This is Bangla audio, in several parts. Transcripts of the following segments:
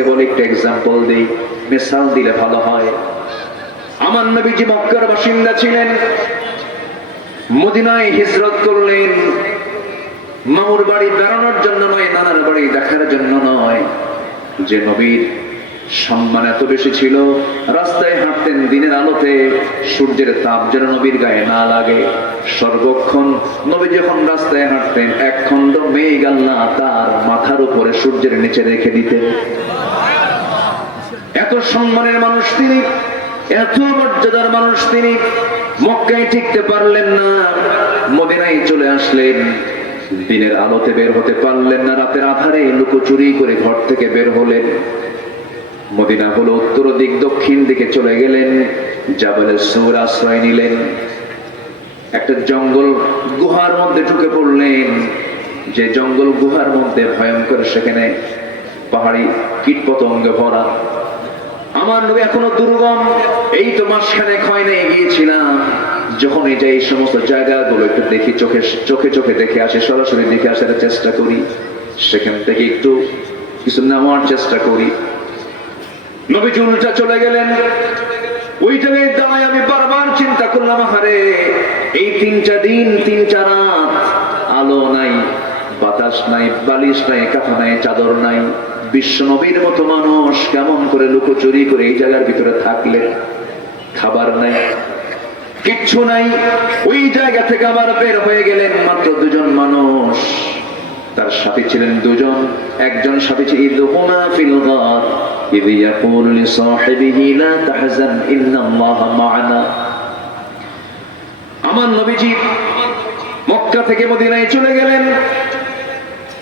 কাকে বলে একটা এক্সাম্পল দেই, মিসাল দিলে ভালো হয়। আমার নবীজি মক্কার বাসিন্দা ছিলেন, মদিনায় হিজরত করলেন মামুর বাড়ি বেড়ানোর জন্য নয়, নানার বাড়ি দেখার জন্য নয়। যে নবীর সম্মান এত বেশি ছিল, রাস্তায় হাঁটতেন দিনের আলোতে, সূর্যের তাপ যেন নবীর গায়ে না লাগে। সর্বক্ষণ নবী যখন রাস্তায় হাঁটতেন, এক খণ্ড মেঘ আল্লাহ তার মাথার উপরে সূর্যের নিচে রেখে দিতেন। এত সম্মানের মানুষ তিনি, এত মর্যাদার মানুষ তিনি। মক্কায় টিকতে পারলেন না, মদিনায় চলে আসলেন। দিনের আলোতে বের হতে পারলেন না, রাতের আধারে লুকোচুরি করে ঘর থেকে বের হলেন। মদিনা হলো উত্তর দিক, দক্ষিণ দিকে চলে গেলেন, জাবালে সূর আশ্রয় নিলেন। একটা জঙ্গল গুহার মধ্যে ঢুকে পড়লেন, যে জঙ্গল গুহার মধ্যে ভয়ঙ্কর, সেখানে পাহাড়ি কীট পতঙ্গে ভরা। আমার নবী এখনো দুর্গম, এই তো মাসখানে ক্ষয়নে গিয়েছিলাম। যখন এটা এই সমস্ত জায়গাগুলো একটু দেখি, চোখে দেখে আসে, সরাসরি দেখে আসার চেষ্টা করি, সেখান থেকে একটু কিছু নেওয়ার চেষ্টা করি। নবী উল্টা চলে গেলেন। ওই জায়গায় দাঁড়ায় আমি বারবার চিন্তা করলাম, হারে এই 3টা দিন 3টা রাত আলো নাই, বাতাস নাই, বালিশ নাই, কাঁথা নাই, চাদর নাই। বিশ্ব নবীর মতো মানুষ কেমন করে লুকোচুরি করে এই জায়গার ভিতরে থাকলে? খাবার নাই, কিচ্ছু নাই। ওই জায়গা থেকে আবার বের হয়ে গেলেন মাত্র 2জন মানুষ, তার সাথী ছিলেন 2জন। একজন সাথী ছিল ইদহুমা ফিল গার ইয ইয়াকুলু লিসাহিবিহি লা তাহজান ইন্নাল্লাহা মা'ানা। আমার নবীজি মক্কা থেকে মদিনায় চলে গেলেন।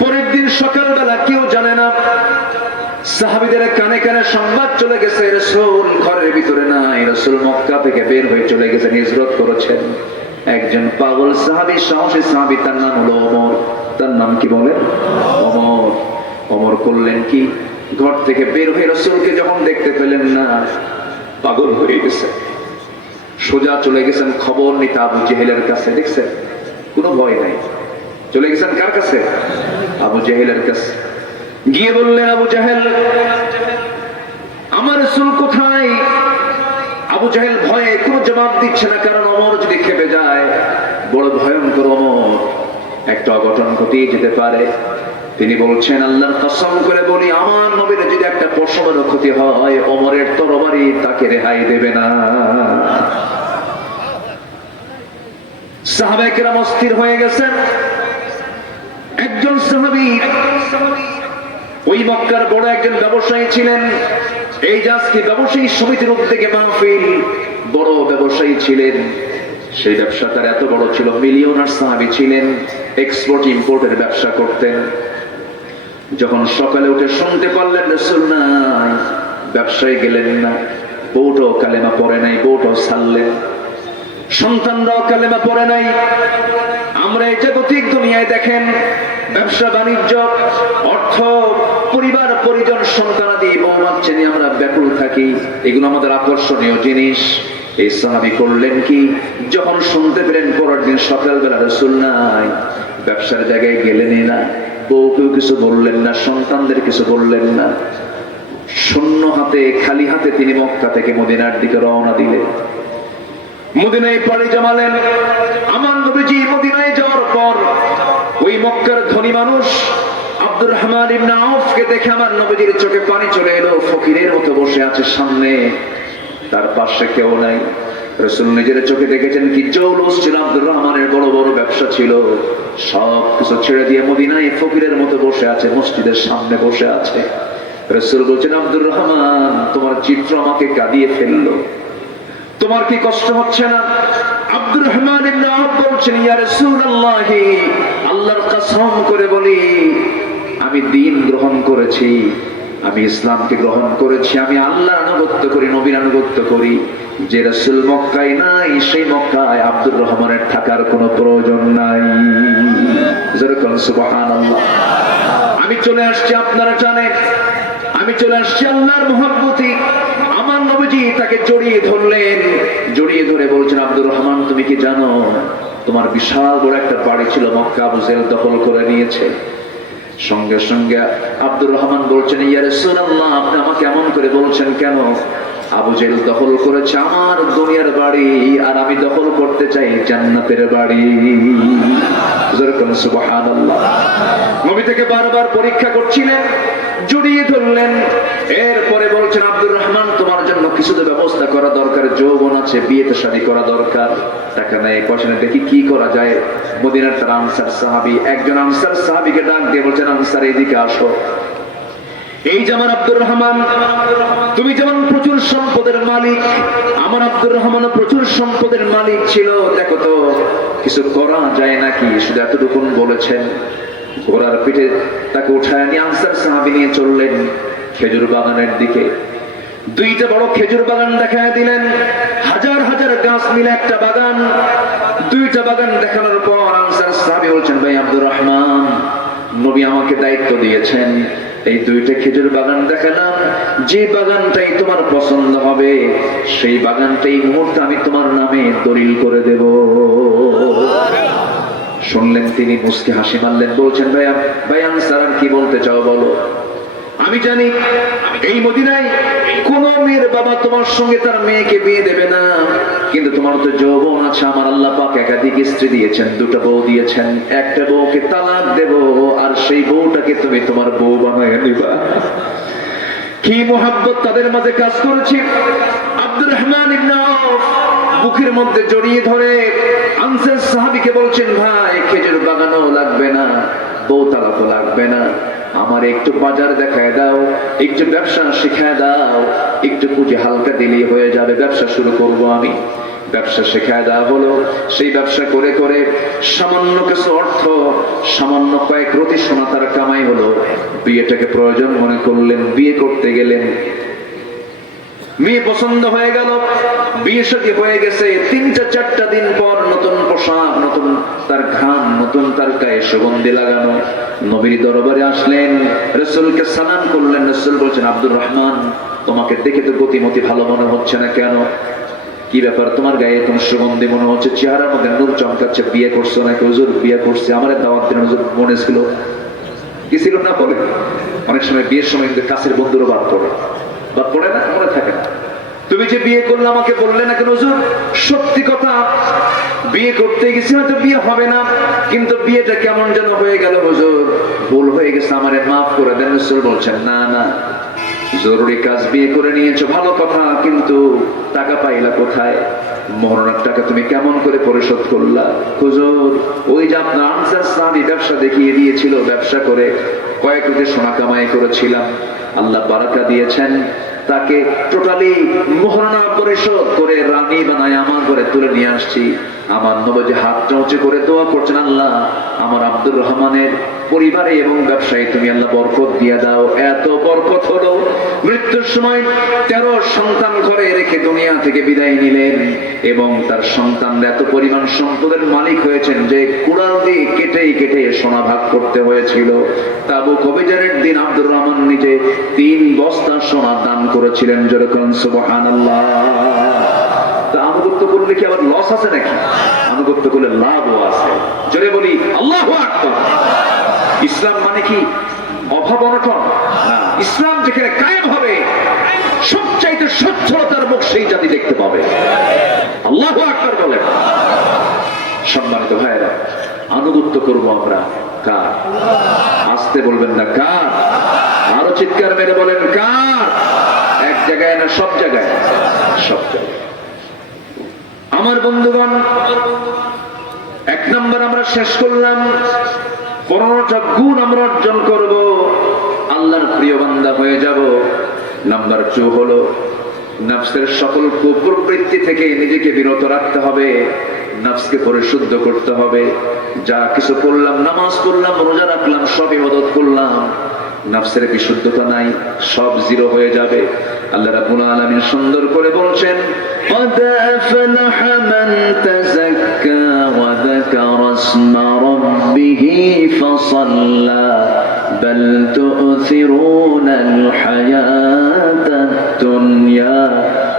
পরের দিন সকালবেলা, কেউ জানে না, সাহাবীদের কানে কানে সংবাদ চলে গেছে, রাসূল ঘরের ভিতরে নাই। রাসূল মক্কা থেকে বের হয়ে চলে গেছেন, হিজরত করেছেন। একজন পাগল সাহাবী, সাহসী সাহাবী, তার নাম হলো ওমর। তার নাম কি বলে? ওমর। ওমর করলেন কি, ঘর থেকে বের হয়ে রাসূলকে যখন দেখতে পেলেন না, পাগল হয়ে গেছে, সোজা চলে গেছেন খবর নিতে আবু জেহেলের কাছে। দেখছেন, কোনো ভয় নাই, চলে গেছেন কার কাছে? আবু জেহেলের কাছে। গিয়ে বললেন, আবু জেহেল, আমার রাসূল কোথায়? আবু জেহেল ভয়ে কোনো জবাব দিচ্ছে না, কারণ ওমর যদি খেপে যায়, বড় ভয়ঙ্কর ওমর, একটা অঘটন ঘটিয়ে যেতে পারে। তিনি বলছেন, আল্লাহর কসম করে বলি, আমার নবীর যদি একটা পশমেরও ক্ষতি হয়, ওমরের তরবারি তাকে রেহাই দেবে না। সাহাবায়ে কেরাম অস্থির হয়ে গেছেন। একজন সাহাবী, ওই মক্কার বড় একজন ব্যবসায়ী ছিলেন। এই যে আজকে ব্যবসায়ী সমিতির উদ্যোগে মাহফিল, বড় ব্যবসায়ী ছিলেন। সেই ব্যবসা তার এত বড় ছিল, মিলিয়নার সাহাবী ছিলেন, এক্সপোর্ট ইম্পোর্টের ব্যবসা করতেন। যখন সকালে উঠে শুনতে পারলেন রাসূল নাই, ব্যবসায়ী গেলেন না। বউটাও কালেমা পড়ে নাই, বউটাও ছাড়লেন। সন্তানরাও কালেমা পড়ে নাই। আমরা এই জাগতিক দুনিয়ায় দেখেন, ব্যবসা বাণিজ্য, অর্থ, পরিবার পরিজন, সন্তানাদি, বউ বাচ্চা নিয়ে আমরা ব্যাকুল থাকি। এগুলো আমাদের আকর্ষণীয় জিনিস। এই সাহাবী করলেন কি, যখন শুনতে পেলেন পরের দিন সকালবেলা রাসূল নাই, ব্যবসার জায়গায় গেলেনই না, বউকেও কিছু বললেন না, সন্তানদের কিছু বললেন না। শূন্য হাতে, খালি হাতে তিনি মক্কা থেকে মদিনার দিকে রওনা দিলেন। মদিনায় পাড়ি জমালেন। আমার নবীজি মদিনায় যাওয়ার পর ওই মক্কার ধনী মানুষ আব্দুর রহমান ইবনে আউফকে দেখে আমার নবীজির চোখে পানি চলে এলো। ফকিরের মতো বসে আছে সামনে, তার পাশে কেউ নাই। রাসূল নিজের চোখে দেখেছেন কি জৌলুস ছিল আব্দুর রহমানের, বড় বড় ব্যবসা ছিল, সব কিছু ছেড়ে দিয়ে মদিনায় ফকিরের মতো বসে আছে, মসজিদের সামনে বসে আছে। রাসূল বলছেন, আব্দুর রহমান, তোমার চিত্র আমাকে কাঁদিয়ে ফেললো, তোমার কি কষ্ট হচ্ছে না? আব্দুর রহমান ইবনে আউফ বলছেন, ইয়া রাসূলুল্লাহ, আল্লাহর কসম করে বলি, আমি দ্বীন গ্রহণ করেছি, আমি ইসলামকে গ্রহণ করেছি, আমি আল্লাহর আনুগত্য করি, নবীর আনুগত্য করি। যে রাসূল মক্কায় নাই, সেই মক্কায় আব্দুর রহমানের থাকার কোনো প্রয়োজন নাই। যেরকম সুবহানাল্লাহ। আমি চলে আসছি আপনারা জানেন, আমি চলে আসছি আল্লাহর মহব্বতে। আমার নবীজি তাকে জড়িয়ে ধরলেন, জড়িয়ে ধরে বলছেন, আব্দুর রহমান, তুমি কি জানো, তোমার বিশাল বড় একটা বাড়ি ছিল মক্কা, আবু জেহেল দখল করে নিয়েছে। সঙ্গে সঙ্গে আব্দুর রহমান বলছেন, ইয়া রাসূলুল্লাহ, আপনি আমাকে এমন করে বলছেন কেন? আবু জেহেল দখল করেছে আমার দুনিয়ার বাড়ি, আর আমি দখল করতে চাই জান্নাতের বাড়ি। সুবহানাল্লাহ। নবী থেকে বারবার পরীক্ষা করছিলেন, জড়িয়ে ধরলেন। এরপরে বলছেন, আব্দুর রহমান, তোমার জন্য কিছু তো ব্যবস্থা করা দরকার, যৌবন আছে, বিয়েতে শাদী করা দরকার, টাকা নেই, পয়সা নেই, দেখি কি করা যায়। মদিনার তার আনসার সাহাবী, একজন আনসার সাহাবীকে ডাক দিয়ে বলছেন, আনসার এদিকে আসো। এই যে আমার আব্দুর রহমান, তুমি যেমন প্রচুর সম্পদের মালিক, আমার আব্দুর রহমান প্রচুর সম্পদের মালিক ছিল, দেখো তো কিছু করা যায় নাকি। শুধু এতটুকুন বলেছেন। ঘোড়ার পিঠে তাকে উঠায় নিয়ে আনসার সাহাবী নিয়ে চললেন খেজুর বাগানের দিকে। দুইটা বড় খেজুর বাগান দেখায় দিলেন, হাজার হাজার গাছ মিলে একটা বাগান। দুইটা বাগান দেখানোর পর আনসার সাহাবী বলছেন, ভাই আব্দুর রহমান, নবী আমাকে দায়িত্ব দিয়েছেন, এই দুইটা খেজুর বাগান দেখালাম, যে বাগানটাই তোমার পছন্দ হবে সেই বাগানটাই মুহূর্তে আমি তোমার নামে দলিল করে দেব। শুনলেন তিনি, মুস্কি হাসি মারলেন, বলছেন, ভাই আনসার, আর কি বলতে চাও বলো। আমি জানি এই মদিনায় কোন মেয়ের বাবা তোমার সঙ্গে তার মেয়েকে বিয়ে দেবে না, কিন্তু তোমার তো যৌবন আছে, আমার আল্লাহ পাক একাধিক স্ত্রী দিয়েছেন, দুটো বউ দিয়েছেন, একটা বউকে তালাক দেব, আর সেই বউটাকে তুমি তোমার বউ বানায় নিবা। কি মোহাব্বত তাদের মাঝে কাজ করেছে। আব্দুর রহমান ইবনে আওফ বুকের মধ্যে জড়িয়ে ধরে আনসার সাহাবীকে বলছেন, ভাই খেজুর বাগানও লাগবে না, বউ তালাকও লাগবে না, আমার একটু বাজার দেখায় দাও, একটু ব্যবসা শিখায় দাও, একটু পুঁজি হালকা দিলেই হয়ে যাবে, ব্যবসা শুরু করব আমি। ব্যবসা শেখায় দেওয়া হলো। সেই ব্যবসা করে করে সামান্য কিছু অর্থ, সামান্য কয়েক রতি সোনা তার কামাই হলো। বিয়েটাকে প্রয়োজন মনে করলেন, বিয়ে করতে গেলেন। মেয়ে পছন্দ হয়ে গেল, বিয়ে শাদী হয়ে গেছে। 3-4 দিন পর নতুন পোশাক, নতুন তার ঘাম, নতুন তার গায়ে সুগন্ধি লাগানো। নবীর দরবারে আসলেন, রাসূলকে সালাম করলেন। রাসূল বলছেন, আব্দুর রহমান, তোমাকে দেখে তো গতিমতি ভালো মনে হচ্ছে না কেন? কি ব্যাপার, তোমার গায়ে তুমি সুগন্ধি মনে হচ্ছে, চেহারার মধ্যে নূর চমকাচ্ছে, বিয়ে করছো নাকি? হুজুর বিয়ে করছি, আমার দাওয়াত দিন হুজুর, মনে ছিল কি ছিল না বলে। অনেক সময় বিয়ের সময় কিন্তু কাছের বন্ধুরও বাদ পড়ে না, মনে থাকে না। তুমি যে বিয়ে করলে আমাকে বললে না কেন হুজুর? সত্যি কথা, বিয়ে করতে গেছি, হয়তো বিয়ে হবে না, কিন্তু বিয়েটা কেমন যেন হয়ে গেল হুজুর, ভুল হয়ে গেছে, আমারে মাফ করে দেন। রাসূল বলছেন, না না, জরুরি কাজ বিয়ে করে নিয়েছো, ভালো কথা, কিন্তু টাকা পাইলা কোথায়? মহরণের টাকা তুমি কেমন করে পরিশোধ করলা? হুজুর, ওই যে আপনার আনসার সাহাবী ব্যবসা দেখিয়ে দিয়েছিল, ব্যবসা করে কয়েক কোটি সোনা কামাই করেছিলাম, আল্লাহ বারাকা দিয়েছেন, তাকে টোটালি মহরণা পরিশোধ করে রানী বানায় আমার ঘরে তুলে নিয়ে আসছি। আমার নবজি হাতটা উঁচু করে দোয়া করছেন, আল্লাহ আমার আব্দুর রহমানের পরিবারে এবং ব্যবসায়ী তুমি আল্লাহ বরকত দিয়ে দাও। এত বরকত হলো, মৃত্যুর সময় 13 সন্তান ঘরে রেখে দুনিয়া থেকে বিদায় নিলেন, এবং তার সন্তানরা এত পরিমাণ সম্পদের মালিক হয়েছেন যে কুড়াল দিয়ে কেটে কেটে সোনা ভাগ করতে হয়েছিল। তাবুক অভিযানের দিন আব্দুর রহমান নিজে 3 বস্তা সোনা দান করেছিলেন। যেরকম সুবহানাল্লাহ। তা আনুগত্য করলে কি আবার লস আছে নাকি? আনুগত্য করলে লাভও আছে। জোরে বলি আল্লাহু আকবার। ইসলাম মানে কি অভাব অনটন? ইসলাম যেখানে কায়েম হবে, সবচাইতে সচ্ছলতার মুখ সেই জাতি দেখতে পাবে। আল্লাহু আকবার বলেন। সম্মানিত ভাইরা, আনুগত্য করব আমরা কার? আসতে বলবেন না, কার? আরো চিৎকার মেরে বলেন, কার? এক জায়গায় না সব জায়গায়? সব জায়গায়। আমার বন্ধুগণ, 1 নম্বর আমরা শেষ করলাম, 15টা গুণ আমরা অর্জন করব, আল্লাহর প্রিয় বান্দা হয়ে যাব। নাম্বার 2 হলো নফসের সকল কুপ্রবৃত্তি থেকে নিজেকে বিরত রাখতে হবে, নফসকে পরিশুদ্ধ করতে হবে। যা কিছু করলাম, নামাজ পড়লাম, রোজা রাখলাম, সব ইবাদত করলাম, নফসের বিশুদ্ধতা নাই, সব জিরো হয়ে যাবে। আল্লাহ রাব্বুল আলামিন সুন্দর করে বলছেন, قد أفلح من تزكى وذكر اسم ربه فصلى بل تؤثرون الحياة الدنيا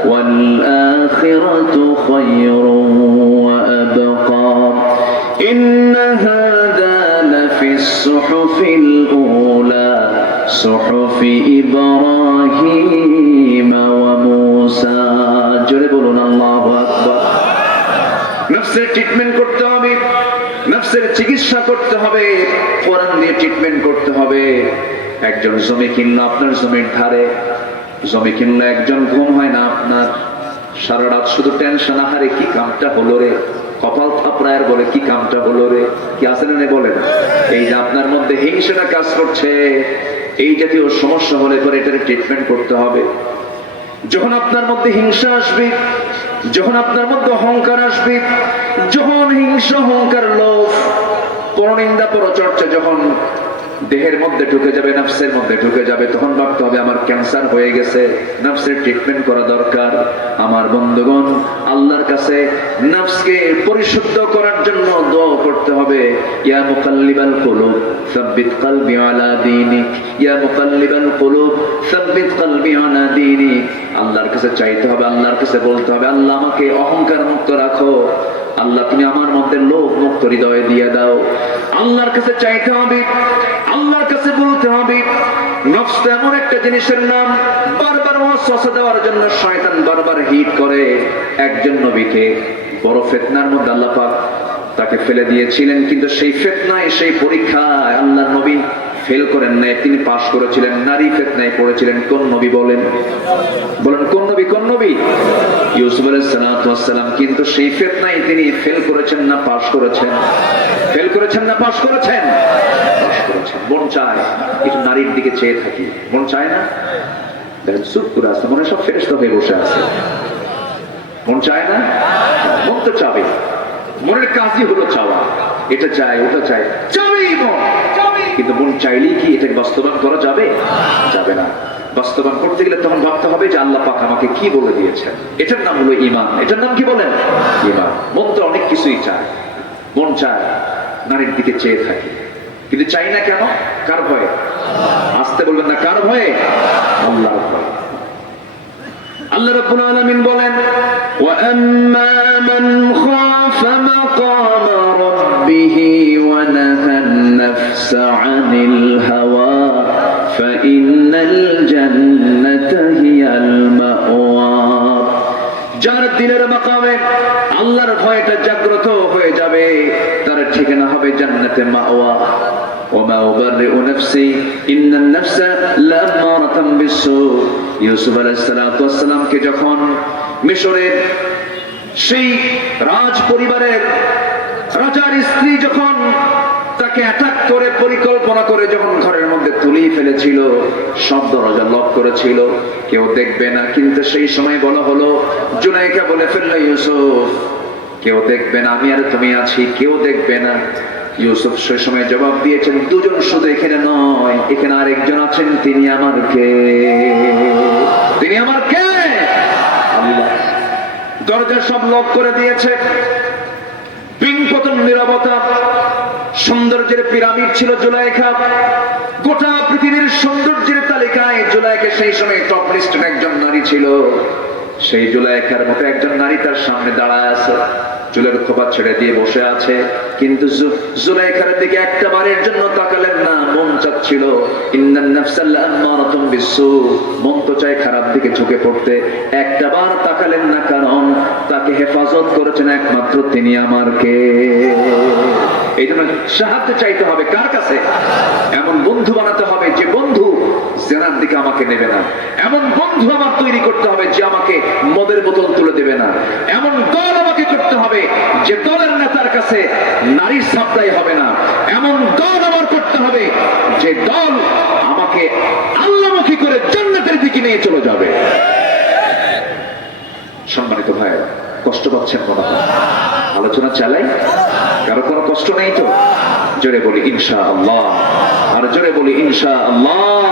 والآخرة خير وأبقى إن هذا لفي الصحف الأولى إبراهيم وموسى জোরে বলুন আল্লাহু আকবার। নফসের ট্রিটমেন্ট করতে হবে, নফসের চিকিৎসা করতে হবে, কোরআন দিয়ে ট্রিটমেন্ট করতে হবে। একজন জমি কিনলো আপনার জমির ধারে, জমি কিনলো একজন, ঘুম হয় না আপনার, সারা রাত শুধু টেনশন, আহারে কি কামটা হলো রে, কপাল থাপড়ায় বলে কি কামটা হলো রে, কি আছে না বলেন। এই যে আপনার মধ্যে হিংসাটা কাজ করছে, এই জাতীয় সমস্যা হলে পরে এটার ট্রিটমেন্ট করতে হবে। যখন আপনার মধ্যে হিংসা আসবে, যখন আপনার মধ্যে অহংকার আসবে, যখন হিংসা, অহংকার, লোভ, পরনিন্দা, পরচর্চা যখন দেহের মধ্যে ঢুকে যাবে, নফসের মধ্যে ঢুকে যাবে, তখন ভাবতে হবে আমার ক্যান্সার হয়ে গেছে, নফসের ট্রিটমেন্ট করা দরকার। আমার বন্ধুগণ, আল্লাহর কাছে নফসকে পরিশুদ্ধ করার জন্য দোয়া করতে হবে। ইয়া মুকাল্লিবাল কুলুব সাব্বিত কলবি আলা দীনিক, ইয়া মুকাল্লিবাল কুলুব সাব্বিত কলবি আলা দীনিক। আল্লাহর কাছে চাইতে হবে, আল্লাহর কাছে বলতে হবে, আল্লাহ আমাকে অহংকার মুক্ত রাখো, আল্লাহ তুমি আমার মধ্যে লোভ মুক্ত হৃদয় দিয়ে দাও। আল্লাহর কাছে চাইতে হবে, আল্লাহর কাছে বলতে হবে। নফস তো এমন একটা জিনিসের নাম, বারবার ওয়াসওয়াসা দেওয়ার জন্য শয়তান বারবার হিট করে। একজন নবীকে বড় ফিতনার মধ্যে আল্লাহ পাক তাকে ফেলে দিয়েছিলেন, কিন্তু সেই ফিতনায়, সেই পরীক্ষায় আল্লাহর নবী ফেল করেন নাই, তিনি পাশ করেছিলেন। নারী ফিতনায় পড়েছিলেন, কোন নবী বলেন? বলেন কোন নবী? কোন নবী? ইউসুফ আলাইহিস সালাম। কিন্তু সেই ফিতনায় তিনি ফেল করেছেন না পাশ করেছেন? ফেল করেছেন না পাশ করেছেন? পাশ করেছেন। মন চায় একটু নারীর দিকে চেয়ে থাকি, মন চায় না? দেখেন চুপ করে আছে, মনে সব ফেরেশতা হয়ে বসে আছে। মন চায় না? মন তো চাবে, মনের কাজই হলো চাওয়া, এটা চাই ওটা চাই, চাবেই মন। কিন্তু মন চাইলেই কি এটা বাস্তবায়ন করা যাবে? যাবে না। বাস্তবায়ন করতে গেলে তখন ভাবতে হবে যে আল্লাহ পাক আমাকে কি বলে দিয়েছেন। এটার নাম হলো ঈমান। এটার নাম কি বলেন? ঈমান। মন তো অনেক কিছুই চায়, মন চায় নারীর দিকে চেয়ে থাকে, কিন্তু চাই না কেন? কার ভয়ে? আসতে বলবেন না, কার ভয়ে? আল্লাহর ভয়ে। আল্লাহ রাব্বুল আলামিন বলেন, ওয়া আম্মা মান খাফা মাকাম রাব্বিহি ওয়া নাহান নাফসা আনিল হাওয়া ফাইন্নাল জান্নাতা হিয়াল মাওয়া। যার দিলের মাকামে আল্লাহর ভয়টা জাগ্রত হয়ে যাবে, তার ঠিকানা হবে জান্নাতে মাওয়া। ওমা উবাররিউ নাফসি ইন্নান নাফসা লামারাতাম বিসু। ইউসুফ আলাইহিস সালামকে যখন মিশরের সেই রাজ পরিবারের রাজার স্ত্রী যখন তাকে অ্যাটাক করে, পরিকল্পনা করে যখন ঘরের মধ্যে তুলেই ফেলেছিল, সব দরজা লক করেছিল, কেউ দেখবে না, কিন্তু সেই সময় বলা হলো, জুলাইখা বলে ফেলল, ইউসুফ কেউ দেখবে না, আমি আর তুমি আছি, কেউ দেখবে না। ইউসুফ সেই সময় জবাব দিয়েছেন, দুজন শুধু এখানে নয়, এখানে আরেকজন আছেন, তিনি আমার কে? তিনি আমার কে? আল্লাহ। দরজা সব লক করে দিয়েছে, পিনপতন নীরবতা। সৌন্দর্যের পিরামিড ছিল জুলাইখা, গোটা পৃথিবীর সৌন্দর্যের তালিকায় জুলাইখা সেই সময় টপ লিস্টের একজন নারী ছিল। সেই জুলাইখার মতো একজন নারী তার সামনে দাঁড়ায় আছে, চুলের খোপা ছেড়ে দিয়ে বসে আছে, কিন্তু জুলাইখার দিকে একটা বারের জন্য তাকালেন না। মন চাচ্ছিল, ইন্নান নাফসা লামারাতুম বিসু, মন তো চায় খারাপ দিকে ঝুঁকে পড়তে, একটা বার তাকালেন না, কারণ তাকে হেফাজত করেছেন একমাত্র তিনি আমার কে। এই জন্য সাহায্য চাইতে হবে কার কাছে? এমন বন্ধু বানাতে হবে যে বন্ধু জেনার দিকে আমাকে নেবে না। এমন বন্ধু আমার তৈরি করতে হবে যে আমাকে মদের বোতল তুলে দেবে না। এমন দল আমাকে করতে হবে যে দলের নেতার কাছে নারীর সাপ্লাই হবে না। এমন দল আমার করতে হবে যে দল আমাকে আল্লাহমুখী করে জান্নাতের দিকে নিয়ে চলে যাবে। সম্মানিত ভাই, কষ্ট পাচ্ছেন মনে হয়? আলোচনা চালাই, কারো কোনো কষ্ট নেই তো? জোরে বলি ইনশাআল্লাহ, আর জোরে বলি ইনশাআল্লাহ।